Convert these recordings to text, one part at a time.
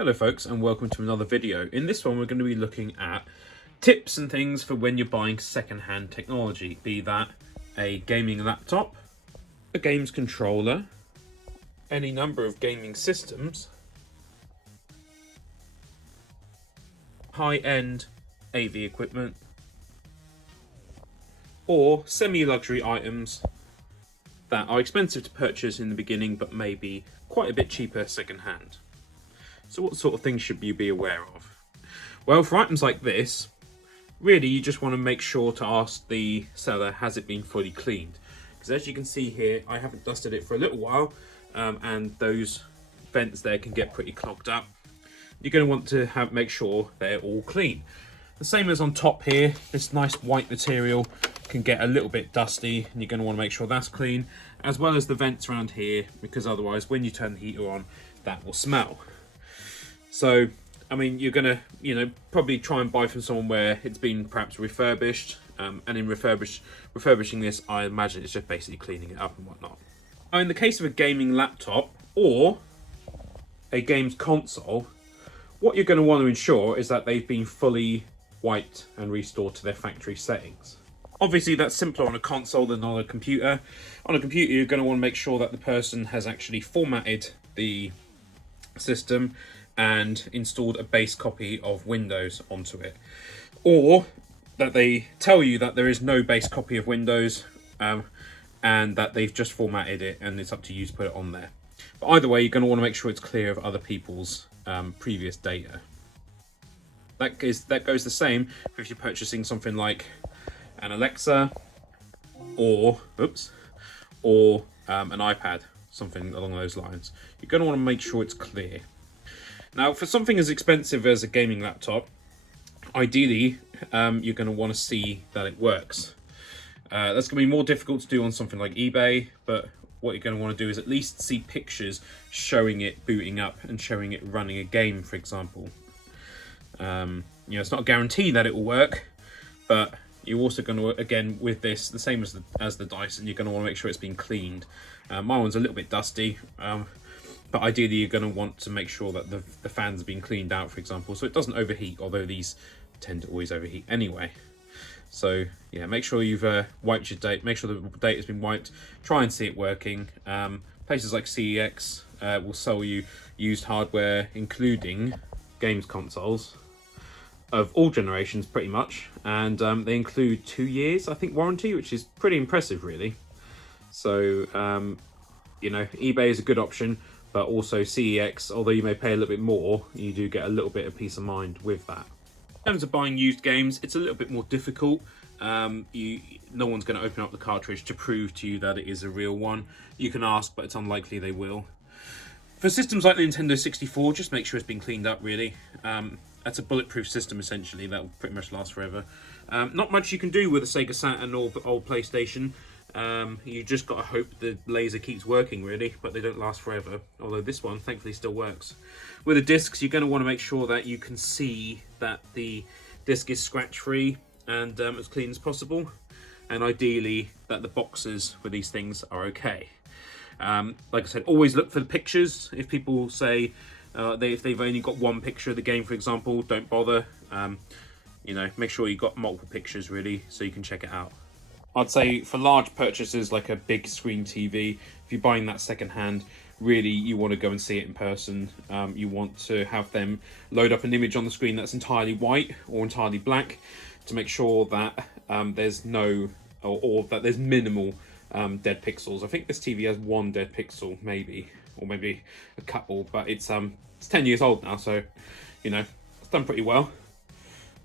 Hello folks, and welcome to another video. In this one we're going to be looking at tips and things for when you're buying second-hand technology, be that a gaming laptop, a games controller, any number of gaming systems, high-end AV equipment, or semi-luxury items that are expensive to purchase in the beginning but may be quite a bit cheaper second-hand. So what sort of things should you be aware of? Well, for items like this, really you just want to make sure to ask the seller, has it been fully cleaned? Because as you can see here, I haven't dusted it for a little while, and those vents there can get pretty clogged up. You're going to want to make sure they're all clean. The same as on top here, this nice white material can get a little bit dusty, and you're going to want to make sure that's clean, as well as the vents around here, because otherwise when you turn the heater on, that will smell. So, I mean, you're going to, probably try and buy from someone where it's been perhaps refurbished. And in refurbishing this, I imagine it's just basically cleaning it up and whatnot. Now, in the case of a gaming laptop or a games console, what you're going to want to ensure is that they've been fully wiped and restored to their factory settings. Obviously, that's simpler on a console than on a computer. On a computer, you're going to want to make sure that the person has actually formatted the system and installed a base copy of Windows onto it, or that they tell you that there is no base copy of Windows and that they've just formatted it and it's up to you to put it on there. But either way, you're going to want to make sure it's clear of other people's previous data. That goes the same if you're purchasing something like an Alexa or an iPad, something along those lines. You're going to want to make sure it's clear. Now, for something as expensive as a gaming laptop, ideally, you're going to want to see that it works. That's going to be more difficult to do on something like eBay, but what you're going to want to do is at least see pictures showing it booting up and showing it running a game, for example. It's not a guarantee that it will work, but you're also going to, again, with this, the same as the Dyson, you're going to want to make sure it's been cleaned. My one's a little bit dusty, but ideally you're going to want to make sure that the fans have been cleaned out, for example, so it doesn't overheat, although these tend to always overheat anyway. So yeah, make sure you've wiped your data, make sure the data has been wiped, try and see it working. Places like CTGF will sell you used hardware, including games consoles of all generations pretty much, and they include 2 years, I think, warranty, which is pretty impressive really. So eBay is a good option, but also CTGF, although you may pay a little bit more, you do get a little bit of peace of mind with that. In terms of buying used games, it's a little bit more difficult. No one's going to open up the cartridge to prove to you that it is a real one. You can ask, but it's unlikely they will. For systems like the Nintendo 64, just make sure it's been cleaned up really. That's a bulletproof system essentially, that will pretty much last forever. Not much you can do with a Sega Saturn or old PlayStation. You just got to hope the laser keeps working really, but they don't last forever, although this one thankfully still works. With the discs, you're going to want to make sure that you can see that the disc is scratch free and as clean as possible, and ideally that the boxes for these things are okay. Like I said, always look for the pictures. If people say if they've only got one picture of the game, for example, don't bother. Make sure you've got multiple pictures really, so you can check it out. I'd say for large purchases like a big screen TV, if you're buying that second hand, really you want to go and see it in person. You want to have them load up an image on the screen that's entirely white or entirely black to make sure that there's no, or that there's minimal dead pixels. I think this TV has one dead pixel maybe, or maybe a couple, but it's 10 years old now, so it's done pretty well.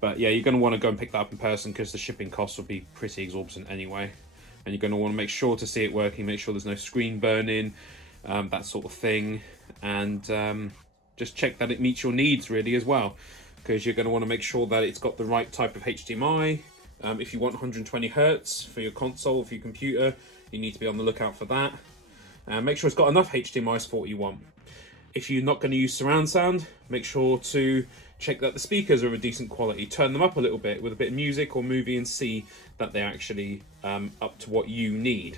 But yeah, you're going to want to go and pick that up in person because the shipping costs will be pretty exorbitant anyway. And you're going to want to make sure to see it working, make sure there's no screen burning, that sort of thing. And just check that it meets your needs really as well, because you're going to want to make sure that it's got the right type of HDMI. If you want 120 Hertz for your console, for your computer, you need to be on the lookout for that. Make sure it's got enough HDMI support you want. If you're not going to use surround sound, make sure to check that the speakers are of a decent quality. Turn them up a little bit with a bit of music or movie and see that they're actually up to what you need.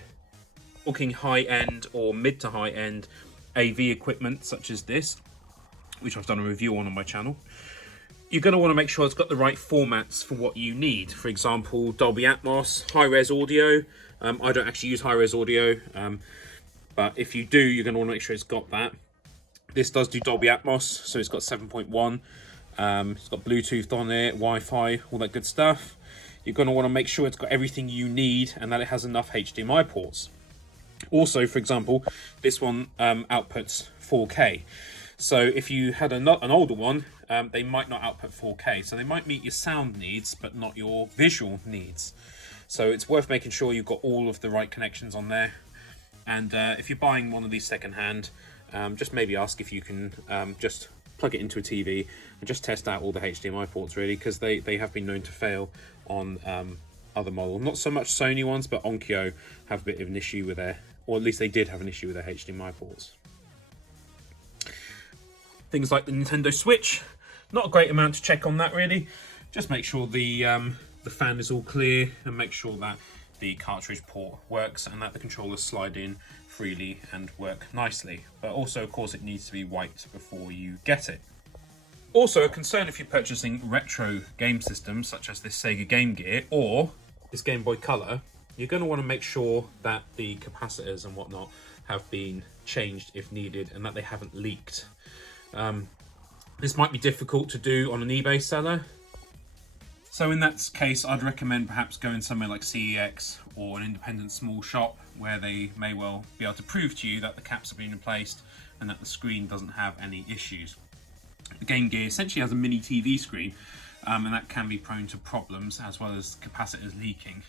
Talking high-end or mid to high-end AV equipment such as this, which I've done a review on my channel. You're going to want to make sure it's got the right formats for what you need. For example, Dolby Atmos, high-res audio. I don't actually use high-res audio, but if you do, you're going to want to make sure it's got that. This does do Dolby Atmos, so it's got 7.1. It's got Bluetooth on it, Wi-Fi, all that good stuff. You're going to want to make sure it's got everything you need and that it has enough HDMI ports. Also, for example, this one outputs 4K. So if you had an older one, they might not output 4K. So they might meet your sound needs, but not your visual needs. So it's worth making sure you've got all of the right connections on there. And if you're buying one of these secondhand, just maybe ask if you can just plug it into a TV and just test out all the HDMI ports, really, because they have been known to fail on other models. Not so much Sony ones, but Onkyo have a bit of an issue with their, or at least they did have an issue with their HDMI ports. Things like the Nintendo Switch, not a great amount to check on that, really. Just make sure the fan is all clear and make sure that the cartridge port works and that the controllers slide in freely and work nicely. But also, of course, it needs to be wiped before you get it. Also, a concern if you're purchasing retro game systems such as this Sega Game Gear or this Game Boy Color, you're going to want to make sure that the capacitors and whatnot have been changed if needed and that they haven't leaked. This might be difficult to do on an eBay seller. So in that case, I'd recommend perhaps going somewhere like CEX or an independent small shop where they may well be able to prove to you that the caps have been replaced and that the screen doesn't have any issues. The Game Gear essentially has a mini TV screen, and that can be prone to problems as well as capacitors leaking.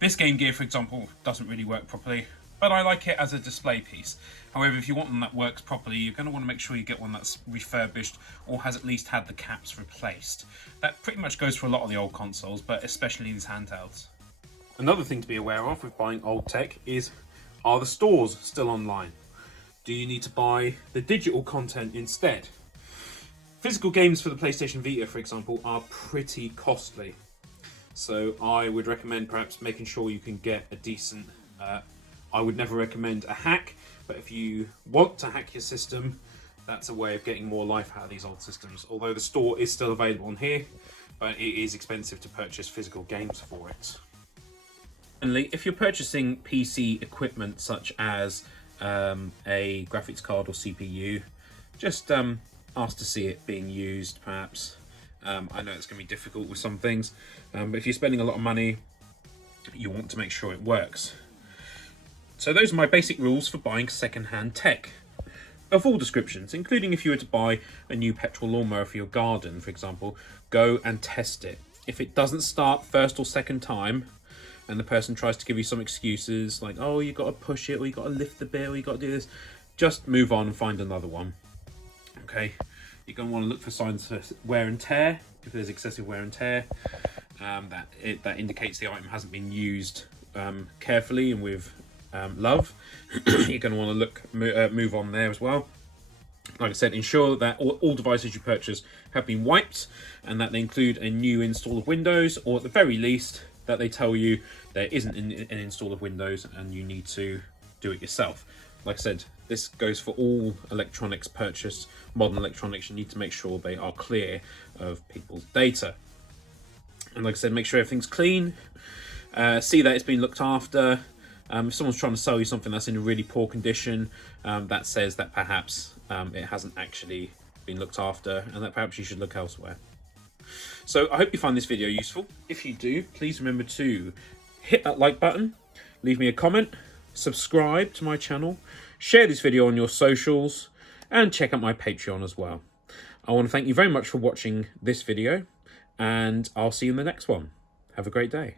This Game Gear, for example, doesn't really work properly, but I like it as a display piece. However, if you want one that works properly, you're going to want to make sure you get one that's refurbished or has at least had the caps replaced. That pretty much goes for a lot of the old consoles, but especially these handhelds. Another thing to be aware of with buying old tech is, are the stores still online? Do you need to buy the digital content instead? Physical games for the PlayStation Vita, for example, are pretty costly. So I would recommend perhaps making sure you can get a decent... I would never recommend a hack, but if you want to hack your system, that's a way of getting more life out of these old systems. Although the store is still available on here, but it is expensive to purchase physical games for it. Finally, if you're purchasing PC equipment such as a graphics card or CPU, just ask to see it being used, perhaps. I know it's going to be difficult with some things, but if you're spending a lot of money, you want to make sure it works. So those are my basic rules for buying second-hand tech, of all descriptions, including if you were to buy a new petrol lawnmower for your garden, for example. Go and test it. If it doesn't start first or second time, and the person tries to give you some excuses like, oh, you got to push it, or you got to lift the bit, or you got to do this, just move on and find another one. Okay, you're going to want to look for signs of wear and tear. If there's excessive wear and tear, that indicates the item hasn't been used carefully and with love. You're going to want to move on there as well. Like I said, ensure that all devices you purchase have been wiped and that they include a new install of Windows, or at the very least that they tell you there isn't an install of Windows and you need to do it yourself. Like I said, this goes for all electronics purchased, modern electronics. You need to make sure they are clear of people's data. And like I said, make sure everything's clean. See that it's been looked after. If someone's trying to sell you something that's in a really poor condition, that says that perhaps it hasn't actually been looked after and that perhaps you should look elsewhere. So I hope you find this video useful. If you do, please remember to hit that like button, leave me a comment, subscribe to my channel, share this video on your socials, and check out my Patreon as well. I want to thank you very much for watching this video, and I'll see you in the next one. Have a great day.